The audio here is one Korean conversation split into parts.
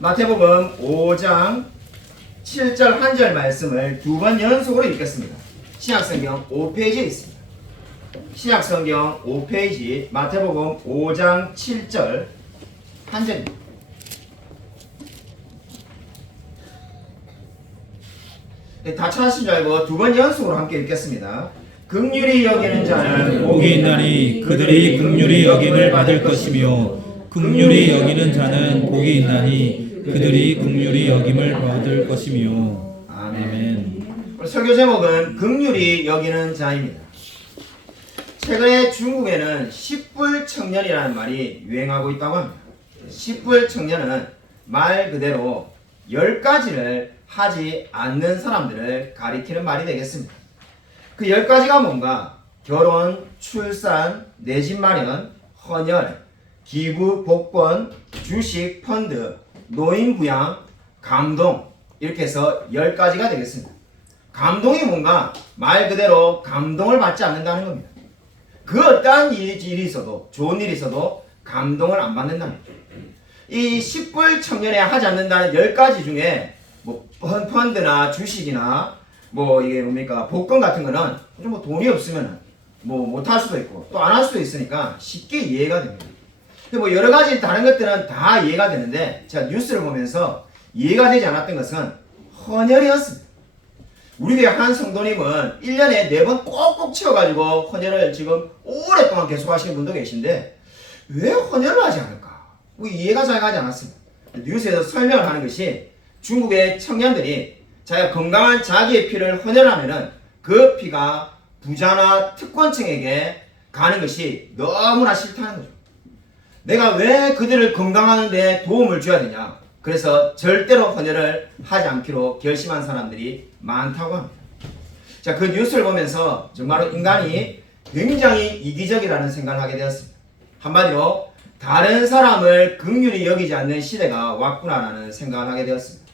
마태복음 5장 7절 한 절 말씀을 두 번 연속으로 읽겠습니다. 신약성경 5페이지에 있습니다. 신약성경 5페이지 마태복음 5장 7절 한 절입니다. 다 찾으신 줄 알고 두 번 연속으로 함께 읽겠습니다. 긍휼히 여기는 자는 복이 있나니 그들이 긍휼히 여김을 받을 것이며 긍휼히 여기는 자는 복이 있나니 그들이 긍휼히 여김을 받을 것이며. 아멘. 오늘 설교 제목은 긍휼히 여기는 자입니다. 최근에 중국에는 십불 청년이라는 말이 유행하고 있다고 합니다. 십불 청년은 말 그대로 10가지를 하지 않는 사람들을 가리키는 말이 되겠습니다. 그 10가지가 뭔가? 결혼, 출산, 내 집 마련, 헌혈, 기부, 복권, 주식, 펀드, 노인 부양, 감동, 이렇게 해서 10가지가 되겠습니다. 감동이 뭔가? 말 그대로 감동을 받지 않는다는 겁니다. 그 어떠한 일이 있어도, 좋은 일이 있어도 감동을 안 받는다는 거죠. 이 십불 청년에 하지 않는다는 10가지 중에 뭐 펀드나 주식이나 뭐 이게 뭡니까 복권 같은 거는 뭐 돈이 없으면 뭐 못 할 수도 있고 또 안 할 수도 있으니까 쉽게 이해가 됩니다. 뭐 여러 가지 다른 것들은 다 이해가 되는데 제가 뉴스를 보면서 이해가 되지 않았던 것은 헌혈이었습니다. 우리 교회 한 성도님은 1년에 4번 꼭꼭 채워가지고 헌혈을 지금 오랫동안 계속 하시는 분도 계신데 왜 헌혈을 하지 않을까? 이해가 잘 가지 않았습니다. 뉴스에서 설명을 하는 것이 중국의 청년들이 자기가 건강한 자기의 피를 헌혈하면은 그 피가 부자나 특권층에게 가는 것이 너무나 싫다는 거죠. 내가 왜 그들을 건강하는데 도움을 줘야 되냐? 그래서 절대로 헌혈을 하지 않기로 결심한 사람들이 많다고 합니다. 자, 그 뉴스를 보면서 정말로 인간이 굉장히 이기적이라는 생각을 하게 되었습니다. 한마디로 다른 사람을 긍휼히 여기지 않는 시대가 왔구나라는 생각을 하게 되었습니다.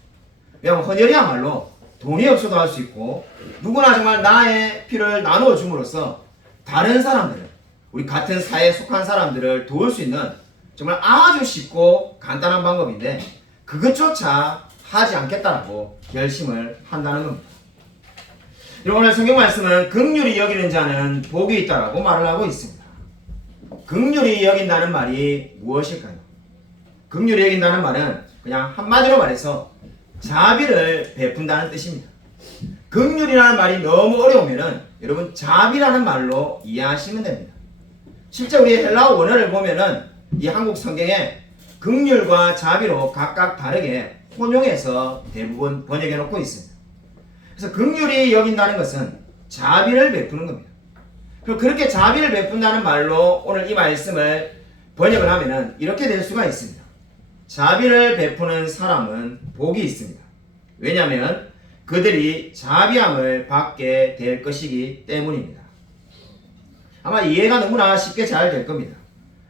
왜냐하면 헌혈이야말로 돈이 없어도 할 수 있고 누구나 정말 나의 피를 나누어 줌으로써 다른 사람들을 우리 같은 사회에 속한 사람들을 도울 수 있는 정말 아주 쉽고 간단한 방법인데 그것조차 하지 않겠다라고 결심을 한다는 겁니다. 오늘 성경 말씀은 긍휼히 여기는 자는 복이 있다라고 말을 하고 있습니다. 긍휼히 여긴다는 말이 무엇일까요? 긍휼히 여긴다는 말은 그냥 한마디로 말해서 자비를 베푼다는 뜻입니다. 긍휼이라는 말이 너무 어려우면은 여러분 자비라는 말로 이해하시면 됩니다. 실제 우리 헬라어 원어를 보면은 이 한국 성경에 긍휼과 자비로 각각 다르게 혼용해서 대부분 번역해 놓고 있습니다. 그래서 긍휼히 여긴다는 것은 자비를 베푸는 겁니다. 그리고 그렇게 자비를 베푼다는 말로 오늘 이 말씀을 번역을 하면은 이렇게 될 수가 있습니다. 자비를 베푸는 사람은 복이 있습니다. 왜냐하면 그들이 자비함을 받게 될 것이기 때문입니다. 아마 이해가 너무나 쉽게 잘 될 겁니다.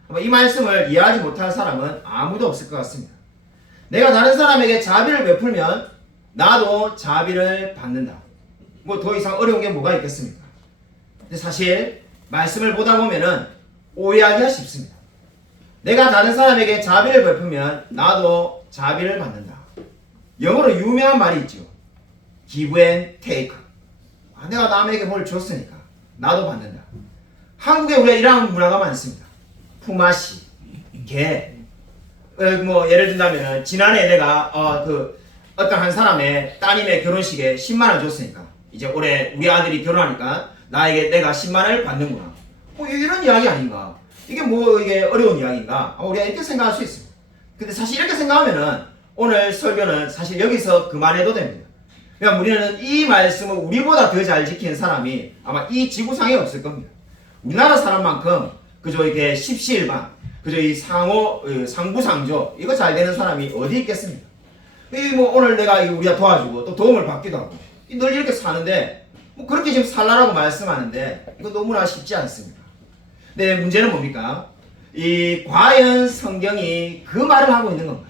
아마 이 말씀을 이해하지 못한 사람은 아무도 없을 것 같습니다. 내가 다른 사람에게 자비를 베풀면 나도 자비를 받는다. 뭐 더 이상 어려운 게 뭐가 있겠습니까? 근데 사실 말씀을 보다 보면은 오해하기가 쉽습니다. 내가 다른 사람에게 자비를 베풀면 나도 자비를 받는다. 영어로 유명한 말이 있죠. Give and take. 내가 남에게 뭘 줬으니까 나도 받는다. 한국에 우리가 이런 문화가 많습니다. 품앗이, 개. 뭐 예를 든다면 지난해 내가 어떤 한 사람의 따님의 결혼식에 10만 원 줬으니까 이제 올해 우리 아들이 결혼하니까 나에게 내가 10만 원을 받는구나. 이런 이야기 아닌가? 이게 뭐 이게 어려운 이야기인가? 우리가 이렇게 생각할 수 있습니다. 근데 사실 이렇게 생각하면은 오늘 설교는 사실 여기서 그만해도 됩니다. 그러니까 우리는 이 말씀을 우리보다 더 잘 지키는 사람이 아마 이 지구상에 없을 겁니다. 우리나라 사람만큼 그저 이렇게 십시일반, 그저 이 상부상조 이거 잘 되는 사람이 어디 있겠습니까? 뭐 오늘 내가 우리가 도와주고 또 도움을 받기도 하고 늘 이렇게 사는데 뭐 그렇게 지금 살라라고 말씀하는데 이거 너무나 쉽지 않습니다. 근데 문제는 뭡니까? 과연 성경이 그 말을 하고 있는 건가?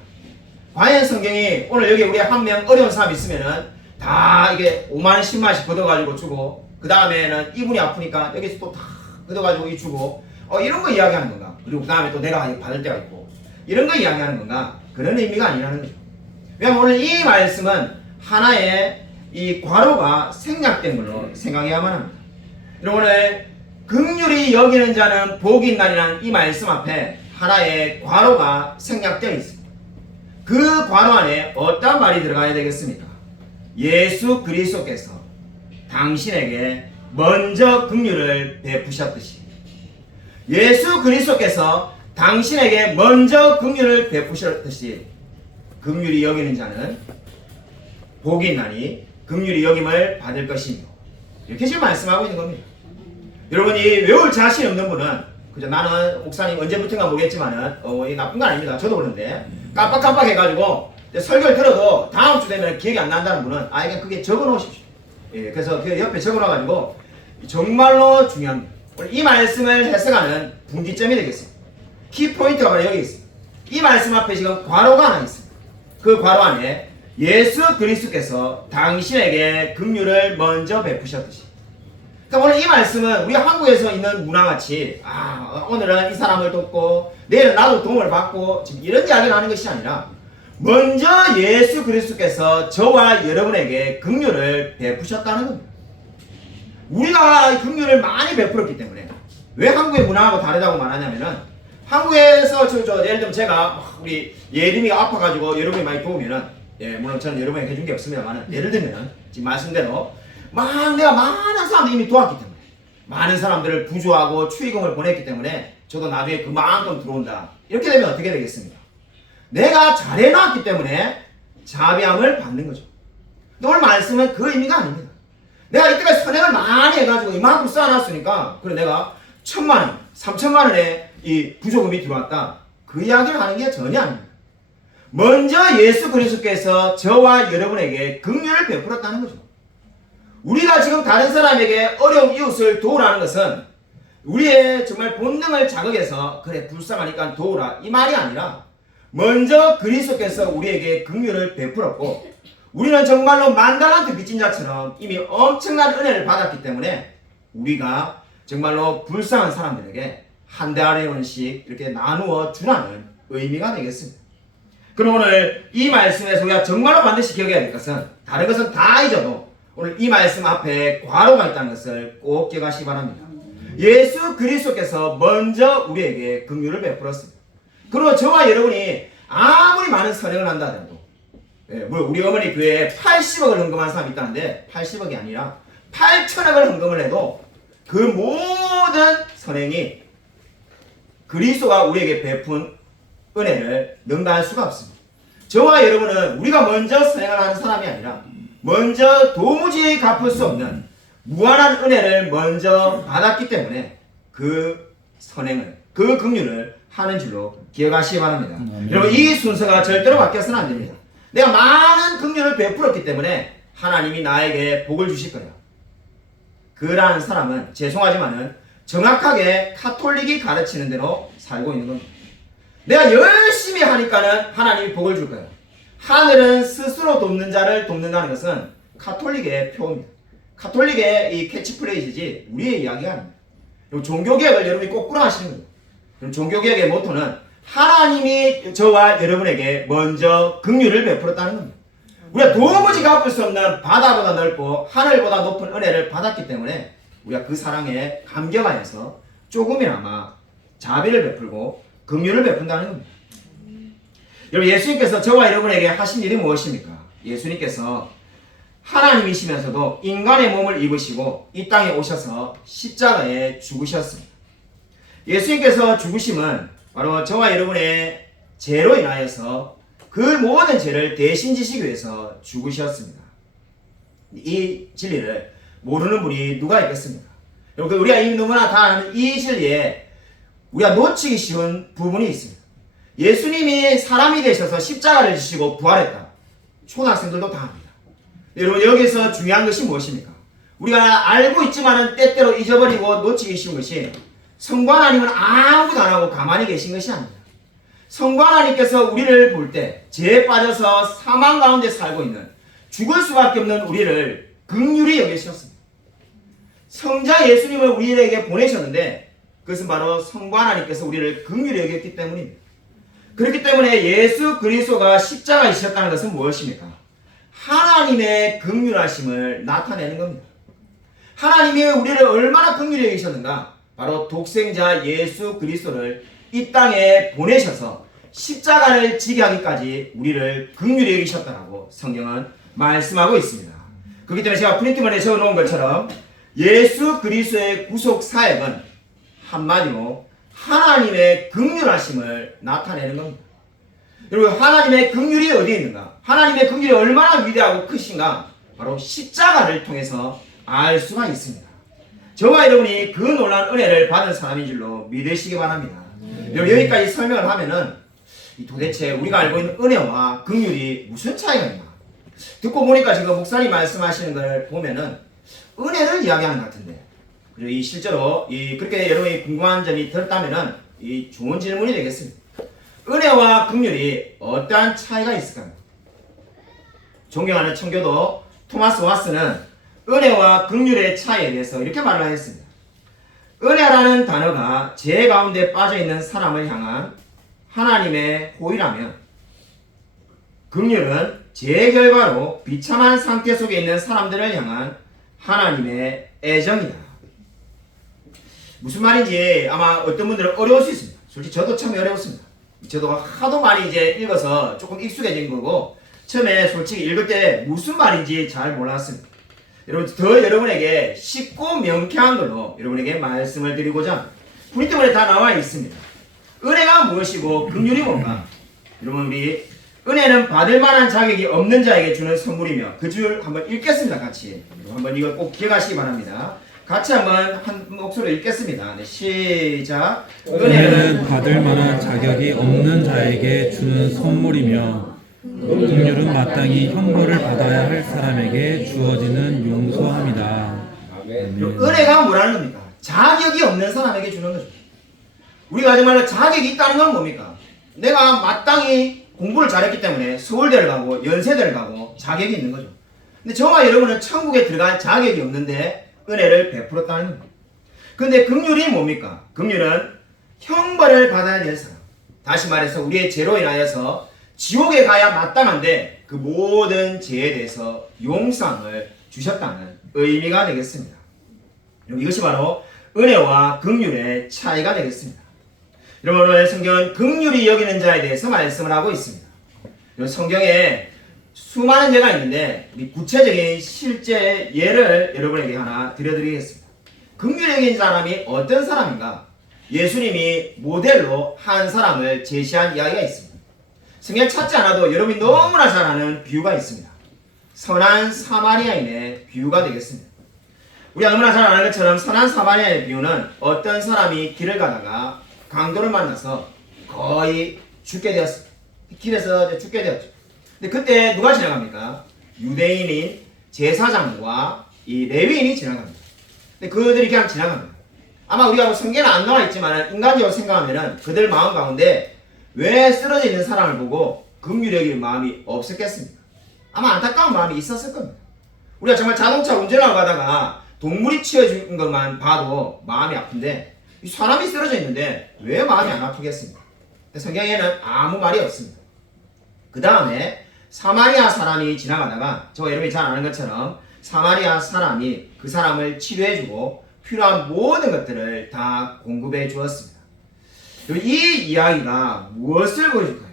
과연 성경이 오늘 여기 우리 한 명 어려운 사람 있으면은 다 이게 5만 원, 10만 원씩 걷어가지고 주고 그 다음에는 이분이 아프니까 여기서 또 다 걷어가지고 주고 이런 거 이야기하는 건가? 그리고 그 다음에 또 내가 받을 때가 있고 이런 거 이야기하는 건가? 그런 의미가 아니라는 거죠. 왜냐하면 오늘 이 말씀은 하나의 이 과로가 생략된 걸로 생각해야만 합니다. 여러분 오늘 긍휼히 여기는 자는 복이 있나니라는 이 말씀 앞에 하나의 과로가 생략되어 있습니다. 그 과로 안에 어떤 말이 들어가야 되겠습니까? 예수 그리스도께서 당신에게 먼저 긍휼을 베푸셨듯이 예수 그리스도께서 당신에게 먼저 긍휼을 베푸셨듯이 긍휼히 여기는 자는 복이 있나니 긍휼히 여김을 받을 것이며 이렇게 지금 말씀하고 있는 겁니다. 여러분이 외울 자신 없는 분은 그죠? 나는 목사님 언제부턴가 모르겠지만은 이 나쁜 건 아닙니다. 저도 그런데 깜빡깜빡 해가지고 설교를 들어도 다음 주 되면 기억이 안 난다는 분은 그냥 그게 적어 놓으십시오. 예, 그래서 그 옆에 적어 놔가지고 정말로 중요합니다. 오늘 이 말씀을 해석하는 분기점이 되겠습니다. 키포인트가 바로 여기 있습니다. 이 말씀 앞에 지금 괄호가 하나 있습니다. 그 괄호 안에 예수 그리스도께서 당신에게 긍휼을 먼저 베푸셨듯이. 그러니까 오늘 이 말씀은 우리 한국에서 있는 문화같이 오늘은 이 사람을 돕고 내일은 나도 도움을 받고 지금 이런 이야기를 하는 것이 아니라 먼저 예수 그리스도께서 저와 여러분에게 긍휼을 베푸셨다는 겁니다. 우리가 긍휼을 많이 베풀었기 때문에 왜 한국의 문화하고 다르다고 말하냐면은 한국에서 예를 들면 제가 우리 예림이가 아파가지고 여러분이 많이 도우면은 물론 저는 여러분에게 해준 게 없습니다만 예를 들면은 지금 말씀대로 내가 많은 사람들이 이미 도왔기 때문에 많은 사람들을 부조하고 추의금을 보냈기 때문에 저도 나중에 그만큼 들어온다. 이렇게 되면 어떻게 되겠습니까? 내가 잘해놨기 때문에 자비함을 받는 거죠. 근데 오늘 말씀은 그 의미가 아닙니다. 내가 이때까지 선행을 많이 해가지고 이만큼 쌓아놨으니까 그래 내가 1,000만원, 3,000만원의 이 부조금이 들어왔다. 그 이야기를 하는 게 전혀 아닙니다. 먼저 예수 그리스도께서 저와 여러분에게 긍휼을 베풀었다는 거죠. 우리가 지금 다른 사람에게 어려운 이웃을 도우라는 것은 우리의 정말 본능을 자극해서 그래 불쌍하니까 도우라 이 말이 아니라 먼저 그리스도께서 우리에게 긍휼을 베풀었고 우리는 정말로 만달란트 빚진 자처럼 이미 엄청난 은혜를 받았기 때문에 우리가 정말로 불쌍한 사람들에게 한 달에1원씩 이렇게 나누어 주라는 의미가 되겠습니다. 그럼 오늘 이 말씀에서 우리가 정말로 반드시 기억해야 될 것은 다른 것은 다 잊어도 오늘 이 말씀 앞에 괄호가 있다는 것을 꼭 기억하시기 바랍니다. 예수 그리스도께서 먼저 우리에게 긍휼을 베풀었습니다. 그리고 저와 여러분이 아무리 많은 선행을 한다 하더라도 우리 어머니 교회에 80억을 헌금한 사람이 있다는데 80억이 아니라 8천억을 헌금을 해도 그 모든 선행이 그리스도가 우리에게 베푼 은혜를 능가할 수가 없습니다. 저와 여러분은 우리가 먼저 선행을 하는 사람이 아니라 먼저 도무지 갚을 수 없는 무한한 은혜를 먼저 받았기 때문에 그 선행을 그 긍휼을 하는 줄로 기억하시기 바랍니다. 여러분 이 순서가 절대로 바뀌어서는 안 됩니다. 내가 많은 긍휼을 베풀었기 때문에 하나님이 나에게 복을 주실 거야. 그러한 사람은 죄송하지만은 정확하게 카톨릭이 가르치는 대로 살고 있는 겁니다. 내가 열심히 하니까는 하나님이 복을 줄 거예요. 하늘은 스스로 돕는 자를 돕는다는 것은 카톨릭의 표입니다. 카톨릭의 이 캐치프레이즈지 우리의 이야기가 아닙니다. 종교개혁을 여러분이 거꾸로 하시는 거예요. 그럼 종교개혁의 모토는 하나님이 저와 여러분에게 먼저 긍휼을 베풀었다는 겁니다. 우리가 도무지 갚을 수 없는 바다보다 넓고 하늘보다 높은 은혜를 받았기 때문에 우리가 그 사랑에 감격하여서 조금이나마 자비를 베풀고 긍휼을 베푼다는 겁니다. 여러분 예수님께서 저와 여러분에게 하신 일이 무엇입니까? 예수님께서 하나님이시면서도 인간의 몸을 입으시고 이 땅에 오셔서 십자가에 죽으셨습니다. 예수님께서 죽으심은 바로 저와 여러분의 죄로 인하여서 그 모든 죄를 대신 지시기 위해서 죽으셨습니다. 이 진리를 모르는 분이 누가 있겠습니까? 여러분 우리가 이미 너무나 다 아는 이 진리에 우리가 놓치기 쉬운 부분이 있습니다. 예수님이 사람이 되셔서 십자가를 지시고 부활했다. 초등학생들도 다 합니다. 여러분 여기서 중요한 것이 무엇입니까? 우리가 알고 있지만은 때때로 잊어버리고 놓치기 쉬운 것이 성부 하나님은 아무것도 안 하고 가만히 계신 것이 아닙니다. 성부 하나님께서 우리를 볼 때 죄에 빠져서 사망 가운데 살고 있는 죽을 수밖에 없는 우리를 긍휼히 여기셨습니다. 성자 예수님을 우리에게 보내셨는데 그것은 바로 성부 하나님께서 우리를 긍휼히 여겼기 때문입니다. 그렇기 때문에 예수 그리스도가 십자가에 지셨다는 것은 무엇입니까? 하나님의 긍휼하심을 나타내는 겁니다. 하나님이 우리를 얼마나 긍휼히 여기셨는가? 바로 독생자 예수 그리스도를 이 땅에 보내셔서 십자가를 지게 하기까지 우리를 긍휼히 여기셨다라고 성경은 말씀하고 있습니다. 그렇기 때문에 제가 프린트문에 적어놓은 것처럼 예수 그리스도의 구속 사역은 한마디로 하나님의 긍휼하심을 나타내는 겁니다. 여러분, 하나님의 긍휼이 어디에 있는가? 하나님의 긍휼이 얼마나 위대하고 크신가? 바로 십자가를 통해서 알 수가 있습니다. 저와 여러분이 그 놀라운 은혜를 받은 사람인 줄로 믿으시기 바랍니다. 여러분, 여기까지 설명을 하면은 도대체 우리가 알고 있는 은혜와 긍휼이 무슨 차이가 있나? 듣고 보니까 지금 목사님 말씀하시는 걸 보면은 은혜를 이야기하는 것 같은데, 그리고 이 실제로 그렇게 여러분이 궁금한 점이 들었다면은 이 좋은 질문이 되겠습니다. 은혜와 긍휼이 어떠한 차이가 있을까요? 존경하는 청교도 토마스 왓슨은 은혜와 긍휼의 차이에 대해서 이렇게 말을 했습니다. 은혜라는 단어가 죄 가운데 빠져있는 사람을 향한 하나님의 호의라면, 긍휼은 죄 결과로 비참한 상태 속에 있는 사람들을 향한 하나님의 애정이다. 무슨 말인지 아마 어떤 분들은 어려울 수 있습니다. 솔직히 저도 처음에 어려웠습니다. 저도 하도 많이 이제 읽어서 조금 익숙해진 거고, 처음에 솔직히 읽을 때 무슨 말인지 잘 몰랐습니다. 여러분, 더 여러분에게 쉽고 명쾌한 걸로 여러분에게 말씀을 드리고자 프린트문에 다 나와 있습니다. 은혜가 무엇이고 긍휼이 뭔가? 여러분, 우리 은혜는 받을 만한 자격이 없는 자에게 주는 선물이며, 그 줄 한번 읽겠습니다. 같이 한번 이거 꼭 기억하시기 바랍니다. 같이 한번 한 목소리로 읽겠습니다. 네, 시작. 은혜는 받을 만한 자격이 없는 자에게 주는 선물이며, 긍휼은 마땅히 형벌을 받아야 할 사람에게 주어지는 용서함이다. 은혜가 뭐라는 겁니까? 자격이 없는 사람에게 주는 거죠. 우리가 정말로 자격이 있다는 건 뭡니까? 내가 마땅히 공부를 잘했기 때문에 서울대를 가고 연세대를 가고 자격이 있는 거죠. 근데 저와 여러분은 천국에 들어갈 자격이 없는데 은혜를 베풀었다는 겁니다. 근데 긍휼이 뭡니까? 긍휼은 형벌을 받아야 될 사람. 다시 말해서 우리의 죄로 인하여서 지옥에 가야 마땅한데 그 모든 죄에 대해서 용서함을 주셨다는 의미가 되겠습니다. 이것이 바로 은혜와 긍휼의 차이가 되겠습니다. 여러분, 오늘 성경은 긍휼히 여기는 자에 대해서 말씀을 하고 있습니다. 성경에 수많은 예가 있는데 우리 구체적인 실제 예를 여러분에게 하나 드려드리겠습니다. 긍휼히 여기는 사람이 어떤 사람인가? 예수님이 모델로 한 사람을 제시한 이야기가 있습니다. 성경 찾지 않아도 여러분이 너무나 잘 아는 비유가 있습니다. 선한 사마리아인의 비유가 되겠습니다. 우리가 너무나 잘 아는 것처럼 선한 사마리아의 비유는 어떤 사람이 길을 가다가 강도를 만나서 거의 죽게 되었습니다. 길에서 죽게 되었죠. 근데 그때 누가 지나갑니까? 유대인인 제사장과 이 레위인이 지나갑니다. 근데 그들이 그냥 지나갑니다. 아마 우리가 성경에 안 나와 있지만 인간적으로 생각하면 그들 마음 가운데 왜 쓰러져 있는 사람을 보고 긍휼히 여길 마음이 없었겠습니까? 아마 안타까운 마음이 있었을 겁니다. 우리가 정말 자동차 운전하고 가다가 동물이 치여준 것만 봐도 마음이 아픈데 이 사람이 쓰러져 있는데 왜 마음이 안 아프겠습니까? 성경에는 아무 말이 없습니다. 그 다음에 사마리아 사람이 지나가다가 저와 여러분이 잘 아는 것처럼 사마리아 사람이 그 사람을 치료해주고 필요한 모든 것들을 다 공급해 주었습니다. 이 이야기가 무엇을 보여줄까요?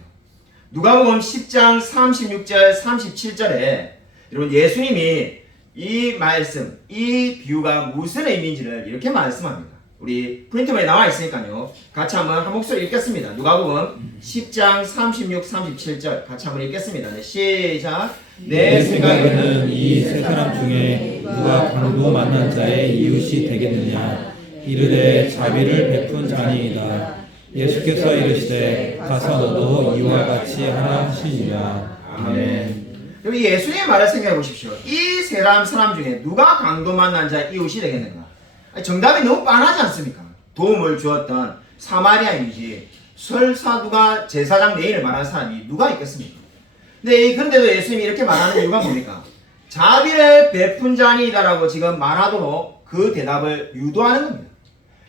누가복음 10장 36절 37절에 여러분 예수님이 이 말씀, 이 비유가 무슨 의미인지를 이렇게 말씀합니다. 우리 프린트문에 나와 있으니까요. 같이 한번 한 목소리 읽겠습니다. 누가복음 10장 36, 37절 같이 한번 읽겠습니다. 네, 시작. 내 생각에는 이 세 사람 중에 누가 강도 만난 자의 이웃이 되겠느냐? 이르되 자비를 베푼 자니이다. 예수께서 이르시되 가서 너도 이와 같이 하라 하시니라. 아멘. 여기 예수님의 말을 생각해 보십시오. 이 세 사람 중에 누가 강도 만난 자의 이웃이 되겠는가? 정답이 너무 뻔하지 않습니까? 도움을 주었던 사마리아인이지 설사 누가 제사장 레인을 말하는 사람이 누가 있겠습니까? 그런데도 예수님이 이렇게 말하는 이유가 뭡니까? 자비를 베푼 자니이다라고 지금 말하도록 그 대답을 유도하는 겁니다.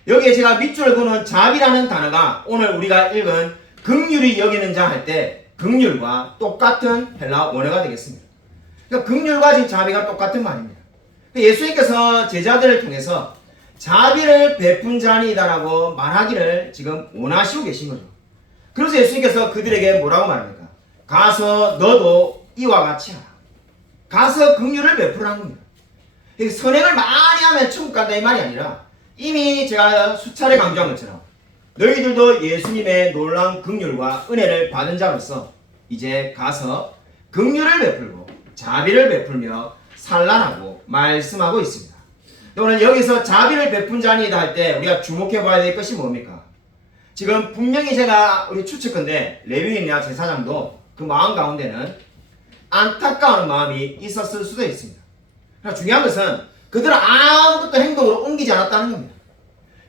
여기에 제가 밑줄 그는 자비라는 단어가 오늘 우리가 읽은 긍휼히 여기는 자 할 때 긍휼과 똑같은 헬라 원어가 되겠습니다. 그러니까 긍휼과 지금 자비가 똑같은 말입니다. 예수님께서 제자들을 통해서 자비를 베푼 자니다라고 말하기를 지금 원하시고 계신 거죠. 그래서 예수님께서 그들에게 뭐라고 말합니까? 가서 너도 이와 같이 하라. 가서 긍휼을 베풀라는 겁니다. 선행을 많이 하면 천국 간다 이 말이 아니라 이미 제가 수차례 강조한 것처럼 너희들도 예수님의 놀라운 긍휼과 은혜를 받은 자로서 이제 가서 긍휼을 베풀고 자비를 베풀며 살라라고 말씀하고 있습니다. 오늘 여기서 자비를 베푼 자니다 할 때 우리가 주목해 봐야 될 것이 뭡니까? 지금 분명히 제가 우리 추측컨대 레위인이나 제사장도 그 마음 가운데는 안타까운 마음이 있었을 수도 있습니다. 그러나 중요한 것은 그들은 아무것도 행동으로 옮기지 않았다는 겁니다.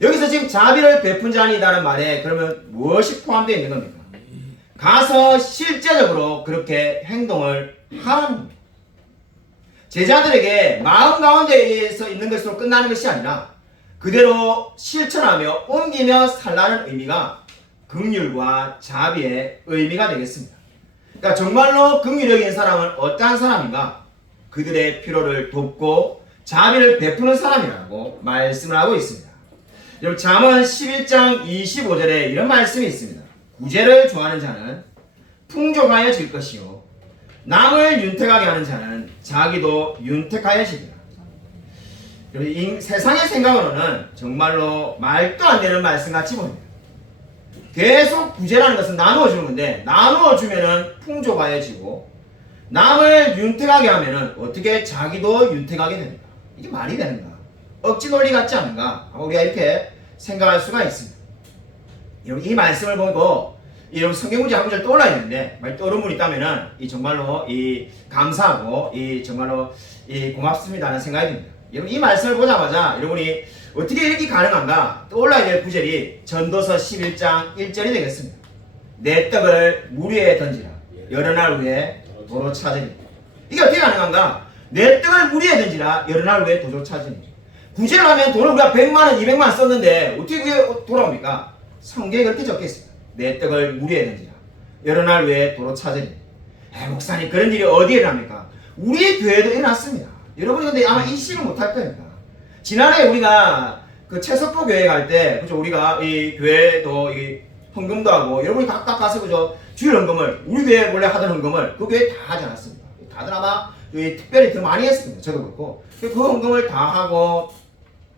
여기서 지금 자비를 베푼 자니다는 말에 그러면 무엇이 포함되어 있는 겁니까? 가서 실제적으로 그렇게 행동을 하라는 겁니다. 제자들에게 마음 가운데에서 있는 것으로 끝나는 것이 아니라 그대로 실천하며 옮기며 살라는 의미가 긍휼과 자비의 의미가 되겠습니다. 그러니까 정말로 긍휼히 여기는 사람은 어떠한 사람인가? 그들의 필요를 돕고 자비를 베푸는 사람이라고 말씀을 하고 있습니다. 여러분 잠언 11장 25절에 이런 말씀이 있습니다. 구제를 좋아하는 자는 풍족하여질 것이요 남을 윤택하게 하는 자는 자기도 윤택하여지리라. 세상의 생각으로는 정말로 말도 안 되는 말씀같이 보입니다. 계속 구제라는 것은 나누어 주는 건데 나누어 주면은 풍족하여지고 남을 윤택하게 하면은 어떻게 자기도 윤택하게 되는가? 이게 말이 되는가? 억지 논리 같지 않은가? 우리가 이렇게 생각할 수가 있습니다. 여러분 이 말씀을 보고 여러분 성경 문제 한 구절 떠올라야 되는데 떠오른 분 있다면은 이 정말로 이 감사하고 이 정말로 이 고맙습니다라는 생각이 듭니다. 여러분 이 말씀을 보자마자 여러분이 어떻게 이렇게 가능한가? 떠올라야 될 구절이 전도서 11장 1절이 되겠습니다. 내 떡을 물 위에 던지라 여러 날 후에 도로 찾으니. 이게 어떻게 가능한가? 내 떡을 물 위에 던지라 여러 날 후에 도로 찾으니. 구제를 하면 돈을 우리가 100만원 200만원 썼는데 어떻게 그게 돌아옵니까? 성경에 그렇게 적혀 있습니다. 내 떡을 물 위에 던지라 여러 날 후에 도로 찾으니. 목사님 그런 일이 어디에 일어납니까? 우리 교회도 일어났습니다. 여러분이 근데 아마 인식을 못할 겁니다. 지난해 우리가 그 채석도 교회 갈 때 그죠 우리가 이 교회도 이 헌금도 하고 여러분이 각각 가서 그죠 주일 헌금을 우리 교회 원래 하던 헌금을 그 교회 다 하지 않았습니다. 다들 아마 특별히 더 많이 했습니다. 저도 그렇고 그 헌금을 다 하고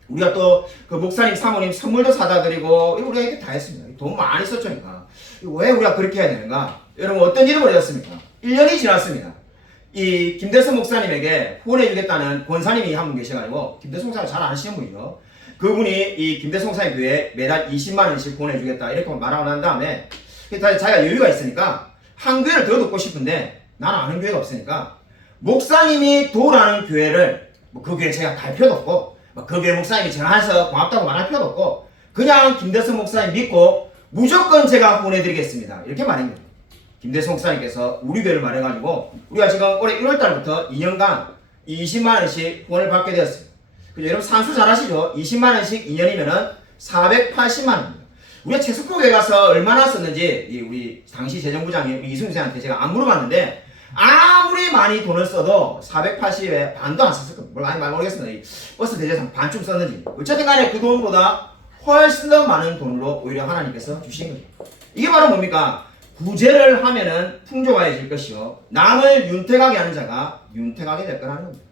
우리가 또 그 목사님 사모님 선물도 사다 드리고 우리가 이렇게 다 했습니다. 돈 많이 썼으니까 왜 우리가 그렇게 해야 되는가? 여러분 어떤 일이 벌어졌습니까? 1년이 지났습니다. 이 김대성 목사님에게 후원해주겠다는 권사님이 한 분 계셔가지고 김대성 목사님 잘 아시는 분이죠. 그분이 이 김대성 목사님 교회에 매달 20만원씩 후원해주겠다 이렇게 말하고 난 다음에 자기가 여유가 있으니까 한 교회를 더 듣고 싶은데 나는 아는 교회가 없으니까 목사님이 도라는 교회를 그 교회 제가 갈 필요도 없고 그 교회 목사님이 전화해서 고맙다고 말할 필요도 없고 그냥 김대성 목사님 믿고 무조건 제가 후원해드리겠습니다 이렇게 말한 거예요. 김대성 목사님께서 우리 교회를 말해가지고 우리가 지금 올해 1월달부터 2년간 20만원씩 후원을 받게 되었습니다. 그죠? 여러분 산수 잘 아시죠? 20만원씩 2년이면은 480만원입니다. 우리가 채석교회 가서 얼마나 썼는지 우리 당시 재정부장인 이승우 선생한테 제가 안 물어봤는데 아무리 많이 돈을 써도 480에 반도 안 썼을 겁니다. 많이 모르겠습니다. 버스 대제상 반쯤 썼는지 어쨌든 간에 그 돈보다 훨씬 더 많은 돈으로 오히려 하나님께서 주신 거죠. 이게 바로 뭡니까? 구제를 하면은 풍족하여질 것이요 남을 윤택하게 하는 자가 윤택하게 될 거라는 겁니다.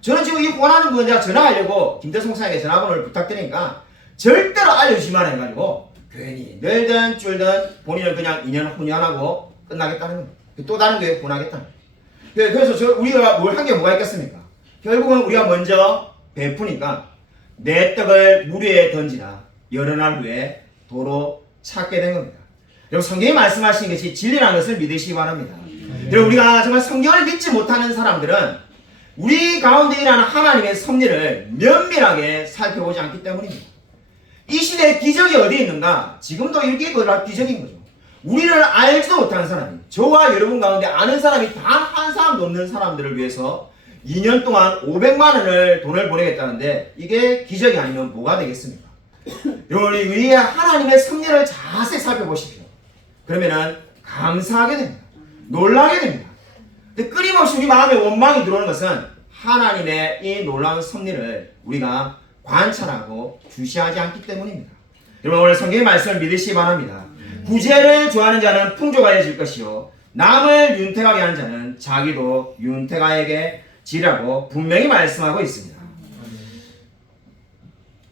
저는 지금 이 원하는 분 제가 전화하려고 김대성 목사님에게 전화번호를 부탁드리니까 절대로 알려주시만 해가지고 괜히 늘든 줄든 본인은 그냥 2년 훈련하고 끝나겠다는 겁니다. 또 다른 교회 보내겠다는 거예요. 그래서 우리가 뭘 한 게 뭐가 있겠습니까? 결국은 우리가 먼저 베푸니까 내 떡을 물 위에 던지라 여러 날 후에 도로 찾게 된 겁니다. 여러분 성경이 말씀하신 것이 진리라는 것을 믿으시기 바랍니다. 여러분 우리가 정말 성경을 믿지 못하는 사람들은 우리 가운데 일하는 하나님의 섭리를 면밀하게 살펴보지 않기 때문입니다. 이 시대에 기적이 어디에 있는가? 지금도 이렇게 기적인 거죠. 우리를 알지도 못하는 사람이 저와 여러분 가운데 아는 사람이 단 한 사람도 없는 사람들을 위해서 2년 동안 500만원을 돈을 보내겠다는데 이게 기적이 아니면 뭐가 되겠습니까? 여러분 우리 하나님의 섭리를 자세히 살펴보십시오. 그러면은 감사하게 됩니다. 놀라게 됩니다. 근데 끊임없이 우리 마음에 원망이 들어오는 것은 하나님의 이 놀라운 섭리를 우리가 관찰하고 주시하지 않기 때문입니다. 여러분 오늘 성경의 말씀을 믿으시기 바랍니다. 부재를 좋아하는 자는 풍족하여질 것이요 남을 윤택하게 하는 자는 자기도 윤택하게 지라고 분명히 말씀하고 있습니다.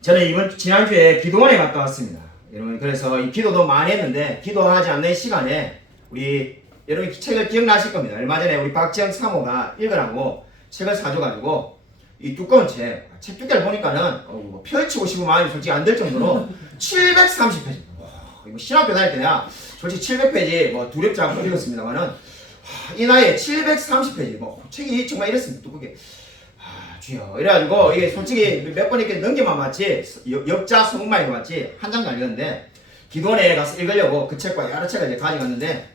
저는 지난주에 기도원에 갔다 왔습니다. 여러분 그래서 이 기도도 많이 했는데 기도하지 않는 시간에 우리 여러분 책을 기억나실 겁니다. 얼마 전에 우리 박지영 사모가 읽으라고 책을 사줘가지고 이 두꺼운 책 두께를 보니까는 뭐 펼치고 싶은 마음이 솔직히 안 들 정도로 730페이지. 이거 신학교 다닐 때야 솔직히 700페이지 뭐 두렵지 않고 읽었습니다만은 이 나이에 730페이지 뭐 책이 정말 이랬습니다. 두껍게. 주여 이래가지고 이게 솔직히 몇 번 이렇게 넘겨만 봤지 역자 서문만 읽어봤지 한 장도 안 읽었는데 기도원에 가서 읽으려고 그 책과 여러 책을 이제 가져갔는데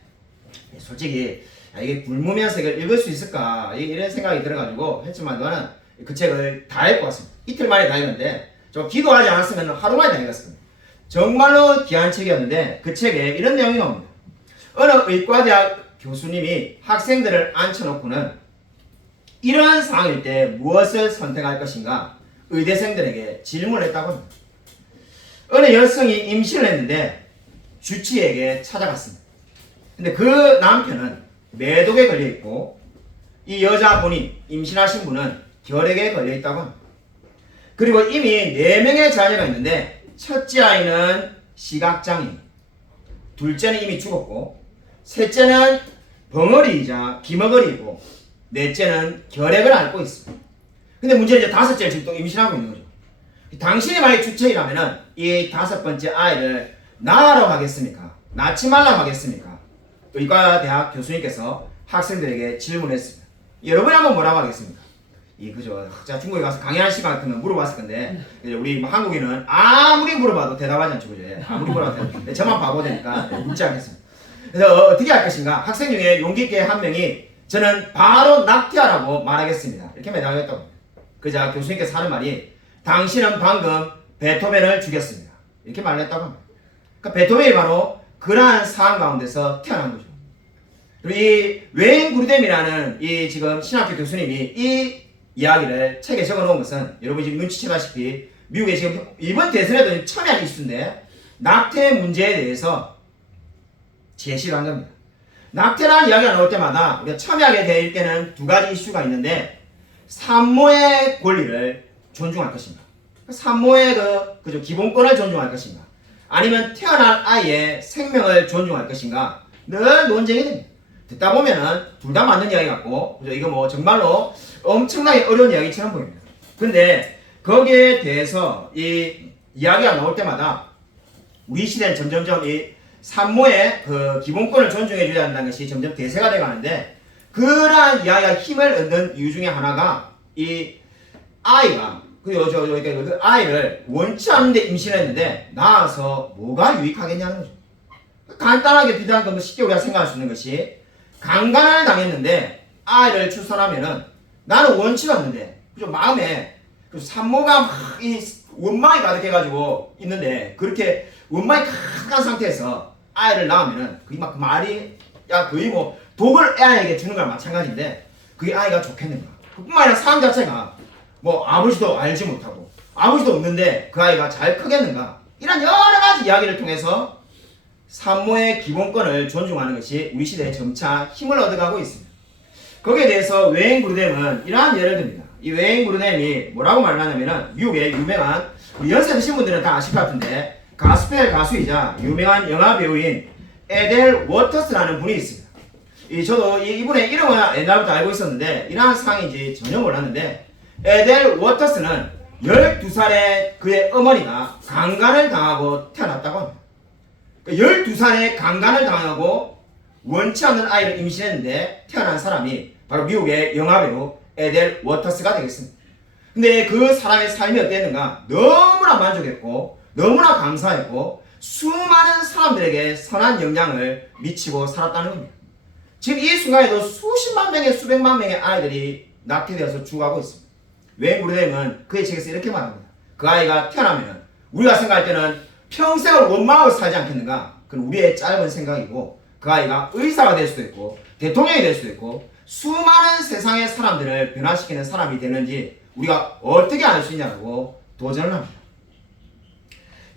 솔직히 이게 굶으면서 이걸 읽을 수 있을까 이런 생각이 들어가지고 했지만 저는 그 책을 다 읽고 왔습니다. 이틀 만에 다 읽었는데 저 기도하지 않았으면 하루 만에 다 읽었습니다. 정말로 귀한 책이었는데 그 책에 이런 내용이 나옵니다. 어느 의과대학 교수님이 학생들을 앉혀놓고는 이러한 상황일 때 무엇을 선택할 것인가 의대생들에게 질문을 했다고 합니다. 어느 여성이 임신을 했는데 주치의에게 찾아갔습니다. 근데 그 남편은 매독에 걸려있고 이 여자분이 임신하신 분은 결핵에 걸려있다고 합니다. 그리고 이미 4명의 자녀가 있는데 첫째 아이는 시각장애인, 둘째는 이미 죽었고 셋째는 벙어리이자 기머거리이고 넷째는 결핵을 앓고 있습니다. 근데 문제는 이제 다섯째를 지금 또 임신하고 있는 거죠. 당신이 만약 주체이라면은 이 5번째 아이를 낳으러 가겠습니까? 낳지 말라고 하겠습니까? 의과대학 교수님께서 학생들에게 질문했습니다. 여러분이 한번 뭐라고 하겠습니까? 그죠. 제가 중국에 가서 강의할 시간 같으면 물어봤을 건데 우리 한국인은 아무리 물어봐도 대답하지 않죠. 그죠? 아무리 물어봐도 저만 바보 되니까 묻지 않겠습니다. 그래서 어떻게 할 것인가? 학생 중에 용기 있게 한 명이 저는 바로 낙태하라고 말하겠습니다. 이렇게 대답했다고 합니다. 그자 교수님께서 하는 말이 당신은 방금 베토벤을 죽였습니다. 이렇게 말했다고 합니다. 그러니까 베토벤이 바로 그러한 상황 가운데서 태어난 거죠. 그리고 이 웨인 구르뎀이라는 이 지금 신학교 교수님이 이 이야기를 책에 적어 놓은 것은 여러분이 지금 눈치채다시피 미국에 지금 이번 대선에도 첨예한 이슈인데 낙태 문제에 대해서 제시를 한 겁니다. 낙태라는 이야기가 나올 때마다 우리가 첨예하게 될 때는 두 가지 이슈가 있는데 산모의 권리를 존중할 것인가, 산모의 그죠 기본권을 존중할 것인가, 아니면 태어난 아이의 생명을 존중할 것인가 늘 논쟁이 됩니다. 듣다 보면은 둘 다 맞는 이야기 같고 그죠? 이거 뭐 정말로 엄청나게 어려운 이야기처럼 보입니다. 근데 거기에 대해서 이 이야기가 나올 때마다 우리 시대는 점점점 이 산모의 그 기본권을 존중해 줘야 한다는 것이 점점 대세가 되어 가는데 그러한 이야기가 힘을 얻는 이유 중에 하나가 이 아이가 그 아이를 원치 않는데 임신했는데 낳아서 뭐가 유익하겠냐는 거죠. 간단하게 비단 거 쉽게 우리가 생각할 수 있는 것이 강간을 당했는데 아이를 출산하면은 나는 원치가 않는데 그죠 마음에 그 산모가 막 이 원망이 가득해가지고 있는데 그렇게 원망이 가득한 상태에서 아이를 낳으면은 그게 막 말이 야 거의 뭐 독을 애에게 주는 거랑 마찬가지인데 그게 아이가 좋겠는가? 그뿐만 아니라 상황 자체가 뭐 아버지도 알지 못하고 아버지도 없는데 그 아이가 잘 크겠는가? 이런 여러 가지 이야기를 통해서 산모의 기본권을 존중하는 것이 우리 시대에 점차 힘을 얻어가고 있습니다. 거기에 대해서 웨인 구르뎀은 이러한 예를 듭니다. 이 웨인 구르뎀이 뭐라고 말을 하냐면은 미국의 유명한 우리 연세 드신 분들은 다 아실 것 같은데 가스펠 가수이자 유명한 영화 배우인 에델 워터스라는 분이 있습니다. 저도 이분의 이름은 옛날부터 알고 있었는데 이러한 상황인지 전혀 몰랐는데 에델 워터스는 12살의 그의 어머니가 강간을 당하고 태어났다고 합니다. 12살에 강간을 당하고 원치 않는 아이를 임신했는데 태어난 사람이 바로 미국의 영화배우 에델 워터스가 되겠습니다. 근데 그 사람의 삶이 어땠는가? 너무나 만족했고 너무나 감사했고 수많은 사람들에게 선한 영향을 미치고 살았다는 겁니다. 지금 이 순간에도 수십만 명의 수백만 명의 아이들이 낙태되어서 죽어가고 있습니다. 웨인 구르뎀은 그의 책에서 이렇게 말합니다. 그 아이가 태어나면 우리가 생각할 때는 평생을 원망하고 살지 않겠는가? 그건 우리의 짧은 생각이고 그 아이가 의사가 될 수도 있고 대통령이 될 수도 있고 수많은 세상의 사람들을 변화시키는 사람이 되는지 우리가 어떻게 알 수 있냐고 도전을 합니다.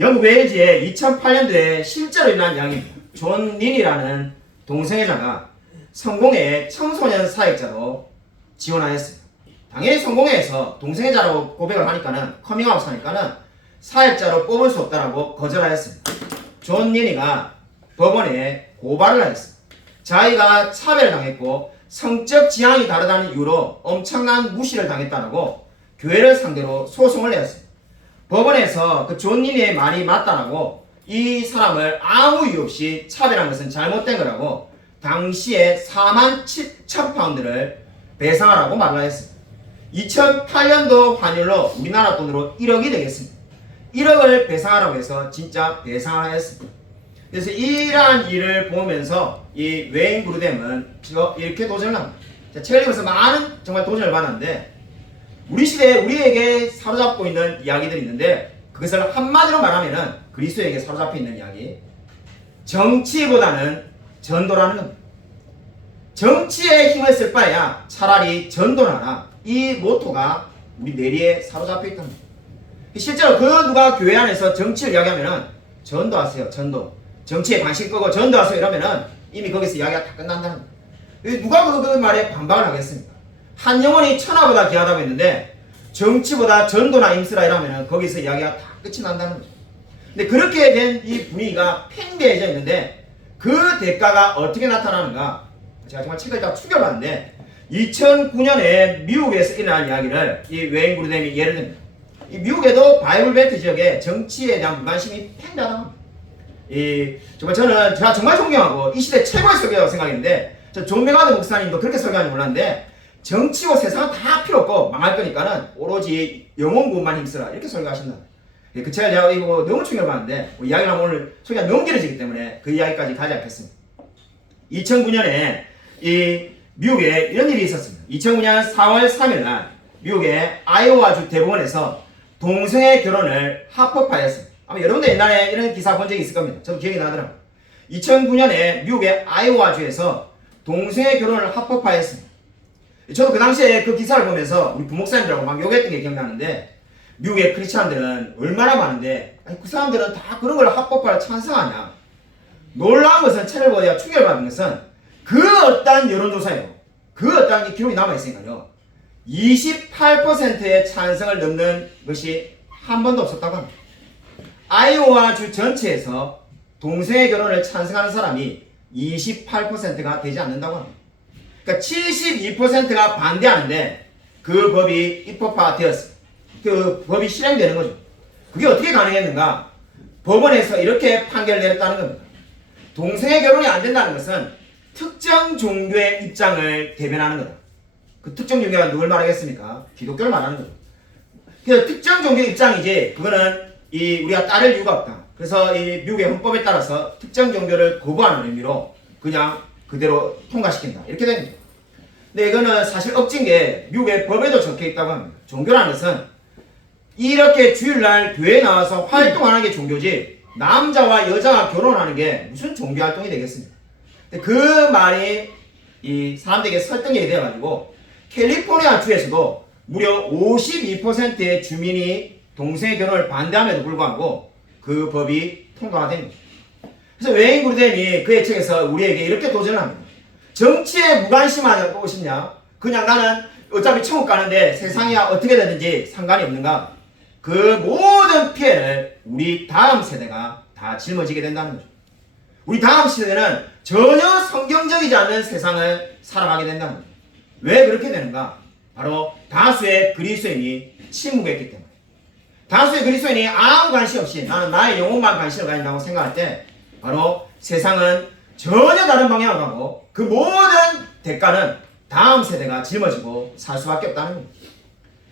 영국 웨일즈에 2008년도에 실제로 일어난 이야기입니다. 존 닌이라는 동성애자가 성공회의 청소년 사역자로 지원하였습니다. 당연히 성공회에서 동성애자로 고백을 하니까는 커밍아웃 하니까는 사역자로 뽑을 수 없다라고 거절하였습니다. 존 닌이가 법원에 고발을 하였습니다. 자기가 차별을 당했고 성적 지향이 다르다는 이유로 엄청난 무시를 당했다고 교회를 상대로 소송을 내었습니다. 법원에서 그 존 닌의 말이 맞다라고 이 사람을 아무 이유 없이 차별한 것은 잘못된 거라고 당시에 47,000파운드를 배상하라고 말을 했습니다. 2008년도 환율로 우리나라 돈으로 1억이 되겠습니다. 1억을 배상하라고 해서 진짜 배상을 했습니다. 그래서 이러한 일을 보면서 이 웨인 브루뎀은 이렇게 도전을 합니다. 책을 읽으면서 많은 정말 도전을 받았는데 우리 시대에 우리에게 사로잡고 있는 이야기들이 있는데 그것을 한마디로 말하면은 그리스도에게 사로잡혀 있는 이야기. 정치보다는 전도라는 겁니다. 정치에 힘을 쓸 바에야 차라리 전도를 하라. 이 모토가 우리 내리에 사로잡혀 있다는 겁니다. 실제로 그 누가 교회 안에서 정치를 이야기하면은 전도하세요. 전도. 정치에 관심 끄고 전도하세요 이러면은 이미 거기서 이야기가 다 끝난다는 거예요. 누가 그 말에 반박을 하겠습니까? 한 영혼이 천하보다 귀하다고 했는데 정치보다 전도나 임쓰라 이러면은 거기서 이야기가 다 끝이 난다는 거죠. 근데 그렇게 된 이 분위기가 팽배해져 있는데 그 대가가 어떻게 나타나는가? 제가 정말 책을 다 추겨봤는데 2009년에 미국에서 일어난 이야기를 이 웨인 브루뎀이 예를 듭니다. 이 미국에도 바이블 벨트 지역에 정치에 대한 무관심이 팽배하다고 합니다. 정말 저는 제가 정말 존경하고 이 시대 최고의 설교라고 생각했는데 존 맥가드 목사님도 그렇게 설교하는지 몰랐는데 정치고 세상은 다 필요 없고 망할 거니까는 오로지 영혼 구원만 힘쓰라 이렇게 설교하신다. 그 책을 제가 이거 너무 충격을 받는데 이야기를 하면 오늘 소리가 너무 길어지기 때문에 그 이야기까지 가지 않겠습니다. 2009년에 이 미국에 이런 일이 있었습니다. 2009년 4월 3일 날 미국의 아이오와주 대법원에서 동성애 결혼을 합법화했습니다. 아마 여러분들 옛날에 이런 기사 본 적이 있을 겁니다. 저도 기억이 나더라고요. 2009년에 미국의 아이오와주에서 동성애 결혼을 합법화했습니다. 저도 그 당시에 그 기사를 보면서 우리 부목사님들하고 막 욕했던 게 기억나는데 미국의 크리스찬들은 얼마나 많은데 아니, 그 사람들은 다 그런 걸 합법화를 찬성하냐. 놀라운 것은 책을 보다가 충격받은 것은 그 어떤 여론조사예요. 그 어떤 기록이 남아있으니까요. 28%의 찬성을 넘는 것이 한 번도 없었다고 합니다. 아이오와주 전체에서 동성애 결혼을 찬성하는 사람이 28%가 되지 않는다고 합니다. 그러니까 72%가 반대하는데 그 법이 입법화되었습니다. 그 법이 실행되는 거죠. 그게 어떻게 가능했는가? 법원에서 이렇게 판결을 내렸다는 겁니다. 동성애 결혼이 안 된다는 것은 특정 종교의 입장을 대변하는 거다. 그 특정 종교가 누굴 말하겠습니까? 기독교를 말하는 거죠. 그래서 특정 종교의 입장이지 그거는 우리가 따를 이유가 없다. 그래서 이 미국의 헌법에 따라서 특정 종교를 거부하는 의미로 그냥 그대로 통과시킨다. 이렇게 된 거죠. 근데 이거는 사실 억진 게 미국의 법에도 적혀 있다고 합니다. 종교라는 것은 이렇게 주일날 교회에 나와서 활동하는 게 종교지 남자와 여자가 결혼하는 게 무슨 종교 활동이 되겠습니까? 근데 그 말이 이 사람들에게 설득력이 되어가지고 캘리포니아 주에서도 무려 52%의 주민이 동성애 결혼을 반대함에도 불구하고 그 법이 통과가 된 거죠. 그래서 웨인 브루뎀이 그의 책에서 우리에게 이렇게 도전합니다. 정치에 무관심하고 싶냐? 그냥 나는 어차피 천국 가는데 세상이 어떻게 되든지 상관이 없는가? 그 모든 피해를 우리 다음 세대가 다 짊어지게 된다는 거죠. 우리 다음 세대는 전혀 성경적이지 않는 세상을 살아가게 된다는 거죠. 왜 그렇게 되는가? 바로 다수의 그리스도인이 침묵했기 때문에. 다수의 그리스도인이 아무 관심 없이 나는 나의 영혼만 관심을 가진다고 생각할 때 바로 세상은 전혀 다른 방향으로 가고 그 모든 대가는 다음 세대가 짊어지고 살 수밖에 없다는 겁니다.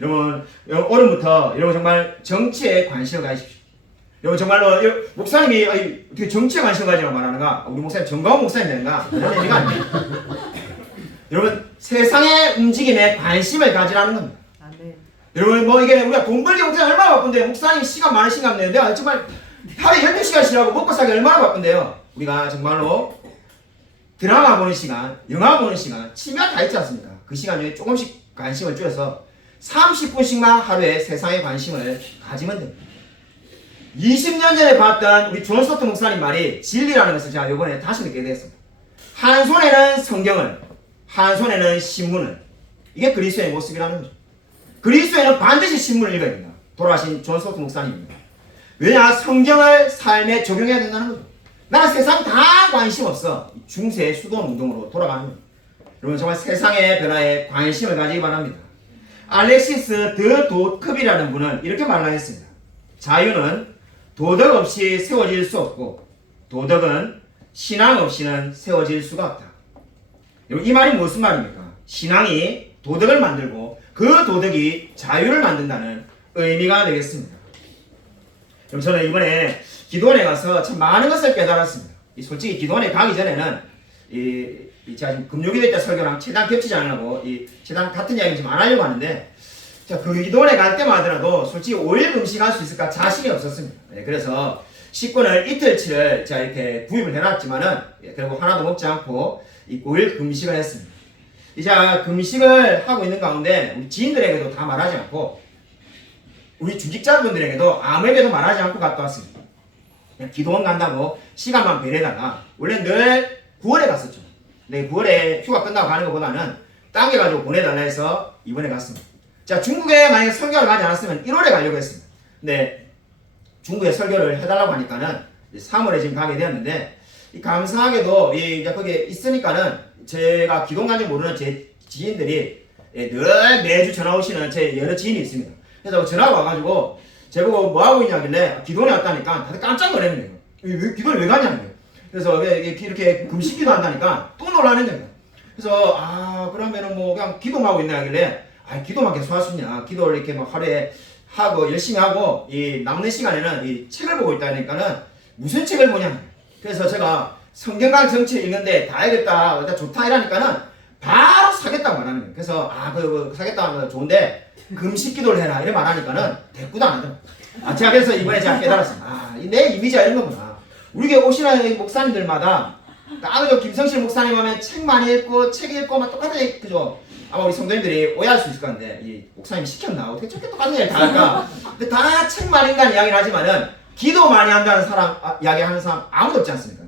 여러분 오늘부터 여러분 정말 정치에 관심을 가지십시오. 여러분 정말로 목사님이 어떻게 정치에 관심을 가지라고 말하는가? 우리 목사님 정가훈 목사님 되는가? 그런 의미가 아닙니다. 여러분 세상의 움직임에 관심을 가지라는 겁니다. 아멘. 여러분 뭐 이게 우리가 돈 벌기 목사님 얼마나 바쁜데 목사님 시간 많은 시간 내는데 정말 하루에 12시간씩 하고 먹고 살기 얼마나 바쁜데요. 우리가 정말로 드라마 보는 시간, 영화 보는 시간, 취미가 다 있지 않습니까? 그 시간 중에 조금씩 관심을 줄여서 30분씩만 하루에 세상에 관심을 가지면 됩니다. 20년 전에 봤던 우리 존 스토트 목사님 말이 진리라는 것을 제가 이번에 다시 느끼게 되었습니다. 한 손에는 성경을, 한 손에는 신문을. 이게 그리스도의 모습이라는 거죠. 그리스도인은 반드시 신문을 읽어야 된다. 돌아가신 존 스토트 목사님입니다. 왜냐? 성경을 삶에 적용해야 된다는 거죠. 나는 세상 다 관심 없어. 중세 수도 운동으로 돌아가는 거예요. 여러분 정말 세상의 변화에 관심을 가지기 바랍니다. 알렉시스 드 도크비라는 분은 이렇게 말하였습니다. 자유는 도덕 없이 세워질 수 없고 도덕은 신앙 없이는 세워질 수가 없다. 여러분 이 말이 무슨 말입니까? 신앙이 도덕을 만들고 그 도덕이 자유를 만든다는 의미가 되겠습니다. 그럼 저는 이번에 기도원에 가서 참 많은 것을 깨달았습니다. 솔직히 기도원에 가기 전에는 제가 지금 금요일에 때 설교랑 최대한 겹치지 않으려고 최대한 같은 이야기 좀 안 하려고 하는데 그 기도원에 갈 때만 하더라도 솔직히 5일 금식할 수 있을까 자신이 없었습니다. 그래서 식권을 이틀치를 제가 이렇게 구입을 해놨지만은 결국 하나도 먹지 않고 5일 금식을 했습니다. 이제 금식을 하고 있는 가운데 우리 지인들에게도 다 말하지 않고 우리 주직자분들에게도 아무에게도 말하지 않고 갔다 왔습니다. 그냥 기도원 간다고 시간만 배려다가 원래 늘 9월에 갔었죠. 근데 9월에 휴가 끝나고 가는 것보다는 당겨가지고 보내달라 해서 이번에 갔습니다. 자, 중국에 만약에 설교를 가지 않았으면 1월에 가려고 했습니다. 근데 중국에 설교를 해달라고 하니까는 3월에 지금 가게 되었는데 감사하게도 이제 거기에 있으니까는 제가 기도원 간지 모르는 제 지인들이 늘 매주 전화 오시는 제 여러 지인이 있습니다. 그래서 전화가 와가지고 제보고 뭐하고 있냐길래 기도원에 왔다니까 다들 깜짝 놀랐네요. 기도원에 왜 가냐는 거예요. 그래서 이렇게 금식기도 한다니까 또 놀라는 거예요. 그래서 그러면은 뭐 그냥 기도만 하고 있나 하길래 기도만 계속 할 수 있냐. 기도를 이렇게 뭐 하루에 하고 열심히 하고 이 남는 시간에는 이 책을 보고 있다니까는 무슨 책을 보냐. 그래서 제가 성경과 정치 읽는데 다 알겠다. 좋다 이러니까는 바로 사겠다고 말하는 거예요. 그래서 사겠다는 건 좋은데 금식 기도를 해라 이래 말하니까는 대꾸도 안 하더라고요. 제가 그래서 이번에 제가 깨달았습니다. 내 이미지가 이런 거구나. 우리 교회 오시는 목사님들마다 딱 김성실 목사님 하면 책 많이 읽고 책 읽고 막 똑같은 얘기 그죠? 아마 우리 성도님들이 오해할 수 있을 건데 이 목사님 시켰나? 어떻게 저렇게 똑같은 얘기를 다 할까? 근데 다 책 많이 읽다는 이야기를 하지만은 기도 많이 한다는 사람 이야기하는 사람 아무도 없지 않습니까?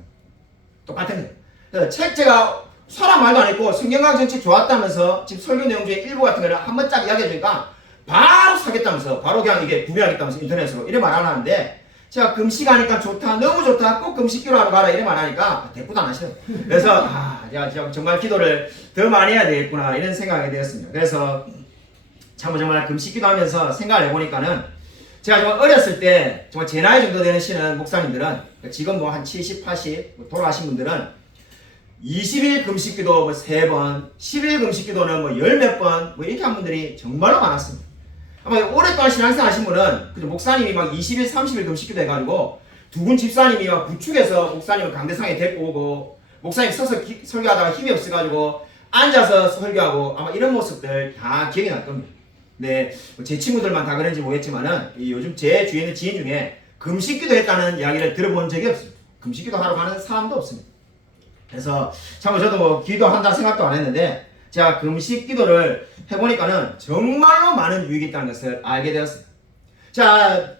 똑같은 거예요. 그래서 책 제가 사람 말도 안 했고 성경강 정책 좋았다면서 지금 설교 내용 중에 일부 같은 거를 한 번 쫙 이야기해 주니까 바로 사겠다면서 바로 그냥 이게 구매하겠다면서 인터넷으로 이래 말 안 하는데 제가 금식하니까 좋다 너무 좋다 꼭 금식기로 하러 가라 이래 말하니까 대꾸도 안 하시더라고요. 그래서 제가 정말 기도를 더 많이 해야 되겠구나 이런 생각이 되었습니다. 그래서 정말 금식기도 하면서 생각을 해보니까는 제가 정말 어렸을 때 정말 제 나이 정도 되는 시는 목사님들은 지금 뭐 한 70, 80 돌아가신 분들은 20일 금식기도 뭐 3번, 10일 금식기도는 뭐 10몇 번 뭐 이렇게 한 분들이 정말로 많았습니다. 아마 오랫동안 신앙생활 하신 분은 목사님이 막 20일, 30일 금식기도 해가지고 두 분 집사님이 막 부축해서 목사님을 강대상에 데리고 오고 목사님 서서 설교하다가 힘이 없어가지고 앉아서 설교하고 아마 이런 모습들 다 기억이 날 겁니다. 네, 제 친구들만 다 그런지 모르겠지만은 요즘 제 주위에 있는 지인 중에 금식기도 했다는 이야기를 들어본 적이 없습니다. 금식기도 하러 가는 사람도 없습니다. 그래서 참 저도 뭐 기도한다 생각도 안 했는데 제가 금식 기도를 해보니까는 정말로 많은 유익이 있다는 것을 알게 되었습니다. 자,